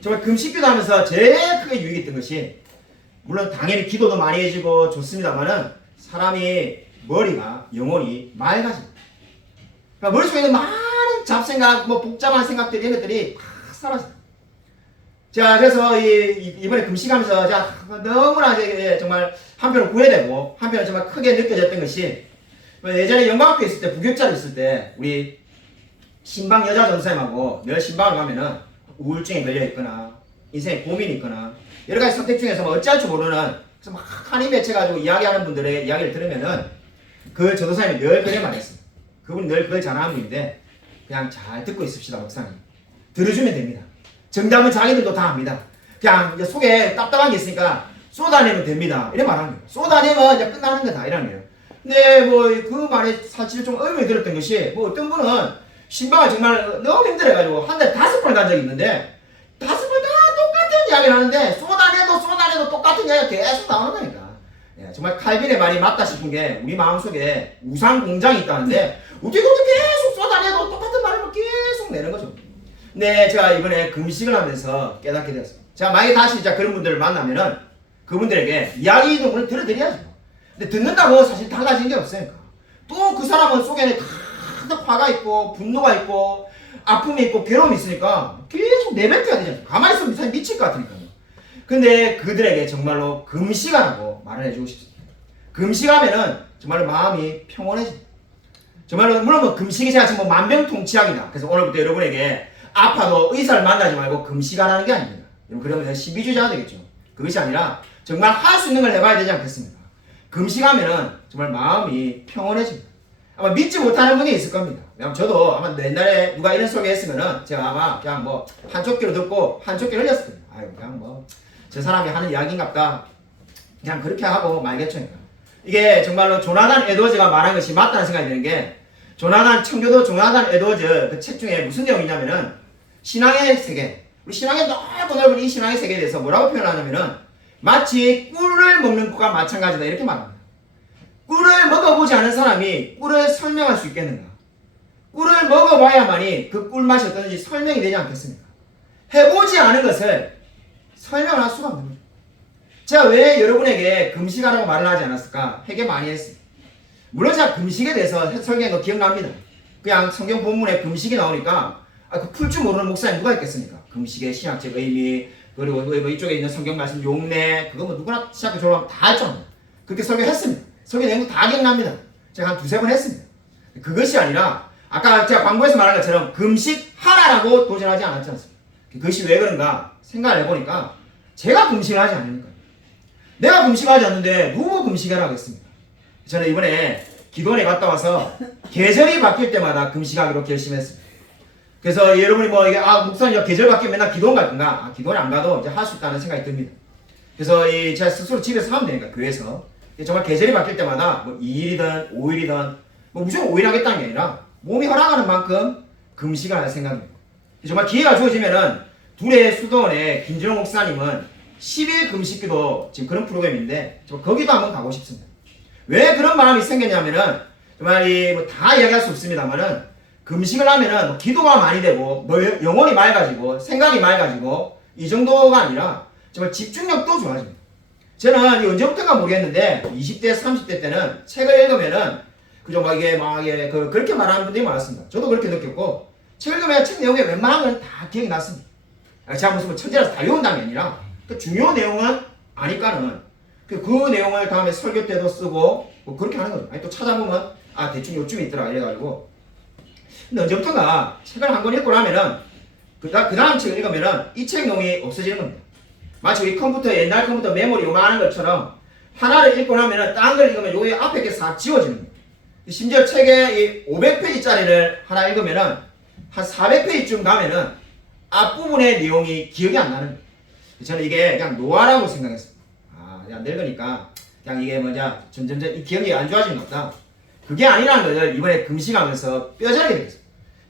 정말 금식 기도하면서 제일 크게 유익이 있던 것이 물론 당연히 기도도 많이 해주고 좋습니다만은 사람이 머리가 영혼이 맑아집니다. 그러니까 머릿속에 있는 많은 잡생각, 뭐 복잡한 생각들 이런 것들이 다 사라집니다. 자, 그래서 이번에 금식하면서 제가 너무나 정말 한편으로 후회되고 한편으로 정말 크게 느껴졌던 것이 예전에 영광학교 있을 때 부교육자로 있을 때 우리 신방 여자 전사님하고 늘 신방을 가면은 우울증에 걸려있거나 인생에 고민이 있거나 여러 가지 선택 중에서 뭐 어찌할 줄 모르는 그래서 막 한이 맺혀가지고 이야기하는 분들의 이야기를 들으면은 그 전도사님이 늘 그래 말했습니다. 그분이 늘 그걸 잘하는 분인데 그냥 잘 듣고 있읍시다 목사님. 들어주면 됩니다. 정답은 자기들도 다 압니다. 그냥 이제 속에 답답한 게 있으니까 쏟아내면 됩니다. 이래 말하는 거예요. 쏟아내면 이제 끝나는 거다 이라는 거예요. 근데 뭐 그 말에 사실 좀 의문이 들었던 것이 뭐 어떤 분은 신방을 정말 너무 힘들어가지고 한 달에 5번 간 적이 있는데 5번 다 똑같은 이야기를 하는데 쏟아내도 안 해도 똑같은 이야기가 계속 나오는 거니까. 예, 정말 칼빈의 말이 맞다 싶은 게 우리 마음속에 우상 공장이 있다는데 어떻게 그렇게 계속 쏟아내도 똑같은 말을 계속 내는 거죠. 근데 제가 이번에 금식을 하면서 깨닫게 되었어요. 제가 만약에 다시 진짜 그런 분들을 만나면은 그분들에게 이야기 등을 들어드려야죠. 근데 듣는다고 사실 달라진 게 없으니까. 또 그 사람은 속에는 가득 화가 있고 분노가 있고 아픔이 있고 괴로움이 있으니까 계속 내뱉어야 되잖아요. 가만히 있으면 사실 미칠 것 같으니까요. 근데 그들에게 정말로 금식하라고 말을 해주고 싶습니다. 금식하면은 정말로 마음이 평온해집니다. 정말로 물론 뭐 금식이 제가 지금 뭐 만병통치약이다. 그래서 오늘부터 여러분에게 아파도 의사를 만나지 말고 금식하라는 게 아닙니다. 그러면 신비주의자가 되겠죠. 그것이 아니라 정말 할 수 있는 걸 해봐야 되지 않겠습니까? 금식하면은 정말 마음이 평온해집니다. 아마 믿지 못하는 분이 있을 겁니다. 왜냐면 저도 아마 옛날에 누가 이런 소개했으면은 제가 아마 그냥 뭐 한쪽 귀로 듣고 한쪽 귀로 흘렸을 겁니다. 아유 그냥 뭐 저 사람이 하는 이야기인갑다. 그냥 그렇게 하고 말겠죠. 이게 정말로 조나단 에드워즈가 말한 것이 맞다는 생각이 드는 게 청교도 조나단 에드워즈 그 책 중에 무슨 내용이냐면은 신앙의 세계, 우리 신앙의 넓고 넓은 이 신앙의 세계에 대해서 뭐라고 표현하냐면은 마치 꿀을 먹는 것과 마찬가지다 이렇게 말합니다. 꿀을 먹어보지 않은 사람이 꿀을 설명할 수 있겠는가? 꿀을 먹어봐야만이 그 꿀맛이 어떤지 설명이 되지 않겠습니까? 해보지 않은 것을 설명할 수가 없는 거죠. 제가 왜 여러분에게 금식하라고 말을 하지 않았을까? 회개 많이 했어요. 물론 제가 금식에 대해서 설명한 거 기억납니다. 그냥 성경 본문에 금식이 나오니까 그 풀 줄 모르는 목사님 누가 있겠습니까? 금식의 신학적 의미, 그리고 뭐 이쪽에 있는 성경 말씀 용례, 그거 뭐 누구나 신학교 졸업하면 다 했죠. 그렇게 설교했습니다. 설교 내용 다 기억납니다. 제가 한 두세 번 했습니다. 그것이 아니라 아까 제가 광고에서 말한 것처럼 금식하라라고 도전하지 않았지 않습니까? 그것이 왜 그런가 생각을 해보니까 제가 금식을 하지 않으니까. 내가 금식하지 않는데 누구 금식하라고 했습니까? 저는 이번에 기도원에 갔다 와서 계절이 바뀔 때마다 금식하기로 결심했습니다. 그래서 여러분이 뭐 이게 목사님 계절 바뀌면 맨날 기도원 갈 건가? 기도원에 안 가도 이제 할 수 있다는 생각이 듭니다. 그래서 제가 스스로 집에서 하면 되니까 교회에서 정말 계절이 바뀔 때마다 뭐 2일이든 5일이든 뭐 무조건 5일 하겠다는 게 아니라 몸이 허락하는 만큼 금식을 할 생각입니다. 정말 기회가 주어지면은 둘의 수도원의 김준호 목사님은 10일 금식기도 지금 그런 프로그램인데 거기도 한번 가고 싶습니다. 왜 그런 마음이 생겼냐면은 정말 다 이야기할 수 없습니다만은 금식을 하면은 기도가 많이 되고 영혼이 맑아지고 생각이 맑아지고 이 정도가 아니라 정말 집중력도 좋아집니다. 저는 언제부터인가 모르겠는데 20대 30대 때는 책을 읽으면은 그죠 그렇게 말하는 분들이 많았습니다. 저도 그렇게 느꼈고 책 읽으면 책 내용에 웬만한 건 다 기억이 났습니다. 제가 무슨 천재라서 다 외운다는 게 아니라 그 중요 내용은 아니까는 그 내용을 다음에 설교 때도 쓰고 뭐 그렇게 하는 거죠. 아니 또 찾아보면 대충 요쯤에 있더라 이래가지고. 근데 언제부턴가 책을 한 권 읽고 나면은 그 다음 책을 읽으면은 이 책 내용이 없어지는 겁니다. 마치 우리 옛날 컴퓨터 메모리 요만한 것처럼 하나를 읽고 나면은 딴 걸 읽으면 요게 앞에 게 싹 지워지는 거예요. 심지어 책에 이 500페이지짜리를 하나 읽으면은 한 400페이지쯤 가면은 앞부분의 내용이 기억이 안 나는 거예요. 저는 이게 그냥 노화라고 생각했습니다. 그냥 늙으니까 그냥 이게 점점 이 기억이 안 좋아지는 것 같다. 그게 아니라는 걸 이번에 금식하면서 뼈저리게 됐어요.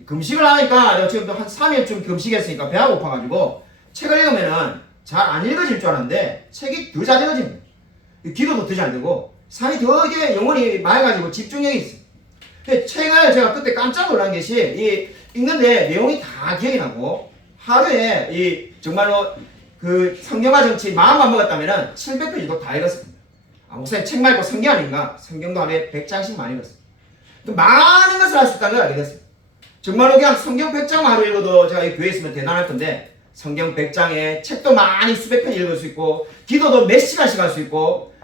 금식을 하니까 지금도 한 3일쯤 금식했으니까 배가 고파가지고 책을 읽으면은 잘 안 읽어질 줄 알았는데 책이 더 잘 읽어집니다. 기도도 더 잘 되고 삶이 되게 영혼이 맑아지고 집중력이 있어요. 책을 제가 그때 깜짝 놀란 것이 읽는데 내용이 다 기억이 나고 하루에 정말로 그 성경과 정치 마음만 먹었다면은 700페이지도 다 읽었습니다. 목사님 책 말고 성경 아닌가? 성경도 하루에 100장씩 많이 읽었습니다. 또 많은 것을 할 수 있다는 걸 알게 됐습니다. 정말로 그냥 성경 100장 하루 읽어도 제가 이 교회에 있으면 대단할 건데 성경 100장에 책도 많이 수백 편 읽을 수 있고 기도도 몇 시간씩 할 수 있고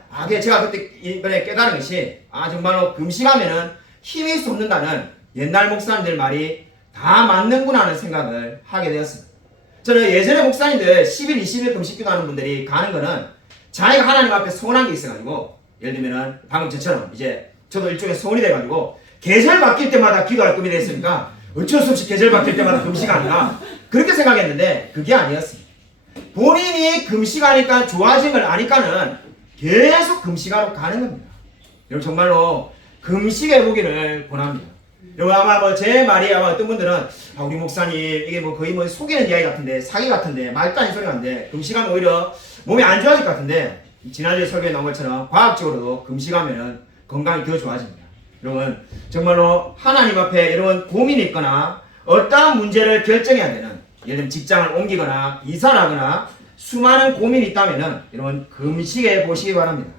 제가 그때 이번에 깨달은 것이 정말로 금식하면은 힘이 솟는다는 옛날 목사님들 말이 다 맞는구나 하는 생각을 하게 되었습니다. 저는 예전에 목사님들 10일 20일 금식기도 하는 분들이 가는 거는 자기가 하나님 앞에 소원한 게 있어가지고 예를 들면은 방금 저처럼 이제 저도 일종의 소원이 돼가지고 계절 바뀔 때마다 기도할 꿈이 됐으니까 어쩔 수 없이 계절 바뀔 때마다 금식하는가 그렇게 생각했는데 그게 아니었습니다. 본인이 금식하니까 좋아진 걸 아니까는 계속 금식하러 가는 겁니다. 여러분 정말로 금식해보기를 권합니다. 여러분 아마 제 말이 어떤 분들은 우리 목사님 이게 거의 속이는 이야기 같은데 사기 같은데 말도 아닌 소리 같은데 금식하면 오히려 몸이 안 좋아질 것 같은데 지난주에 설교에 나온 것처럼 과학적으로도 금식하면 건강이 더 좋아집니다. 여러분 정말로 하나님 앞에 이런 고민이 있거나 어떠한 문제를 결정해야 되는, 예를 들면 직장을 옮기거나 이사를 하거나 수많은 고민이 있다면 여러분 금식해 보시기 바랍니다.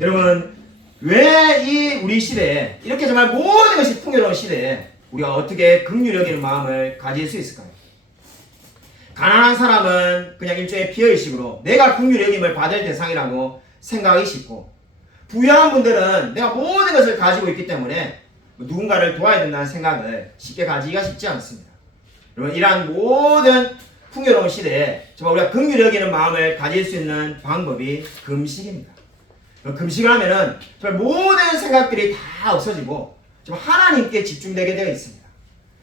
여러분 왜 이 우리 시대에 이렇게 정말 모든 것이 풍요로운 시대에 우리가 어떻게 긍휼히 여기는 마음을 가질 수 있을까요? 가난한 사람은 그냥 일종의 비어의식으로 내가 긍휼히 여김을 받을 대상이라고 생각하기 쉽고, 부유한 분들은 내가 모든 것을 가지고 있기 때문에 누군가를 도와야 된다는 생각을 쉽게 가지기가 쉽지 않습니다. 여러분 이러한 모든 풍요로운 시대에 정말 우리가 긍휼히 여기는 마음을 가질 수 있는 방법이 금식입니다. 금식을 하면은 정말 모든 생각들이 다 없어지고 정말 하나님께 집중되게 되어 있습니다.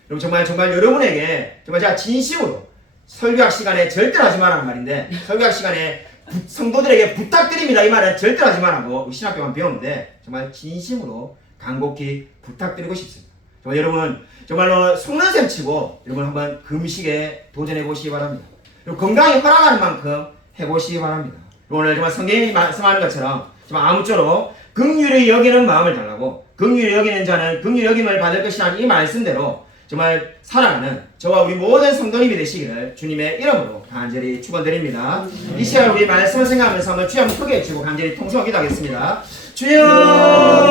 여러분 정말 여러분에게 정말 제가 진심으로 설교학 시간에 절대로 하지 말라는 말인데, 설교학 시간에 성도들에게 부탁드립니다 이 말은 절대로 하지 말라고 우리 신학교만 배우는데 정말 진심으로 간곡히 부탁드리고 싶습니다. 정말 여러분 정말로 속는 셈 치고 여러분 한번 금식에 도전해 보시기 바랍니다. 그리고 건강이 허락하는 만큼 해보시기 바랍니다. 오늘 정말 성경이 말씀하는 것처럼 정말 아무쪼록 긍휼히 여기는 마음을 달라고, 긍휼히 여기는 자는 긍휼히 여김을 받을 것이라는 이 말씀대로 정말 살아가는 저와 우리 모든 성도님이 되시기를 주님의 이름으로 간절히 축원드립니다. 이 시간 우리 말씀을 생각하면서 한번 주여 한번 크게 외치고 간절히 통성하기도 하겠습니다. 주여